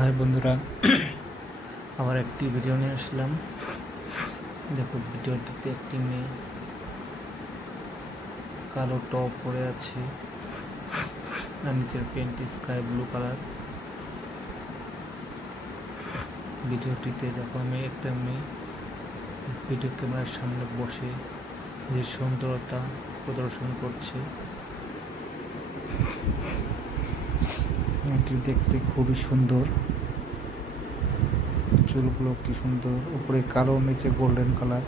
High বন্ধুরা, আবার একটি ভিডিও নিয়ে আসলাম। দেখো, ভিডিওটিতে একটি মেয়ে কালো টপ পরে আছে আর নিচের প্যান্টটি স্কাই ব্লু কালার। ভিডিওটিতে দেখো একটা মেয়ে ভিডিও ক্যামেরার সামনে বসে যে সুন্দরতা প্রদর্শন করছে। এটি দেখতে খুবই সুন্দর, চুলগুলো কি সুন্দর, উপরে কালো নিচে গোল্ডেন কালার।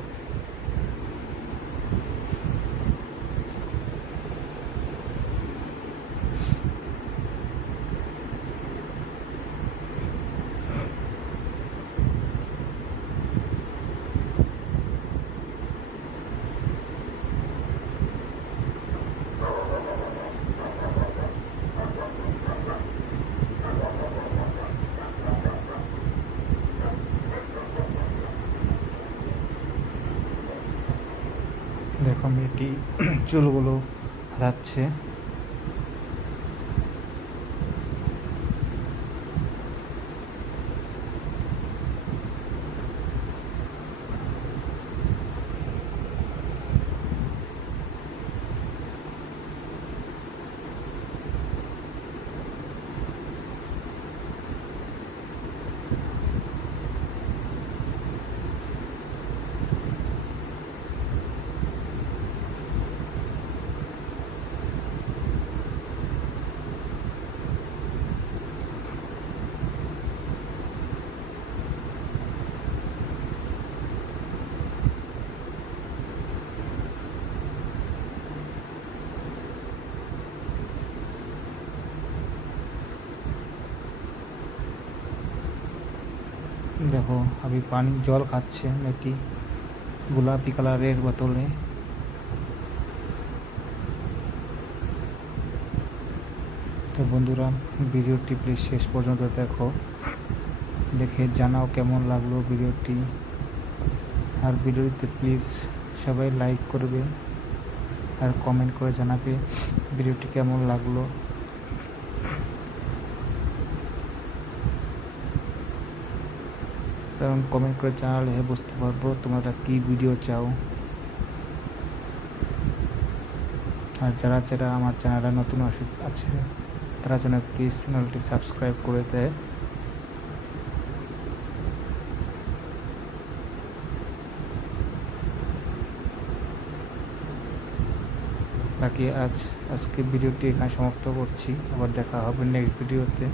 দেখো মেয়েটি চুলগুলো হারাচ্ছে। দেখো আমি জল খাচ্ছে মেয়েটি গোলাপি কালারের বোতলে। তো বন্ধুরা, ভিডিওটি প্লিজ শেষ পর্যন্ত দেখে জানাও কেমন লাগলো ভিডিওটি। আর ভিডিওতে প্লিজ সবাই লাইক করবে আর কমেন্ট করে জানাবে ভিডিওটি কেমন লাগলো। কারণ কমেন্ট করে জানালে বুঝতে পারবো তোমরা কি ভিডিও চাও। আর যারা আমার চ্যানেলে নতুন আছে তারা যেন প্লিজ চ্যানেলটি সাবস্ক্রাইব করে দেয়। বাকি আজকে ভিডিওটি এখানে সমাপ্ত করছি। আবার দেখা হবে নেক্সট ভিডিওতে।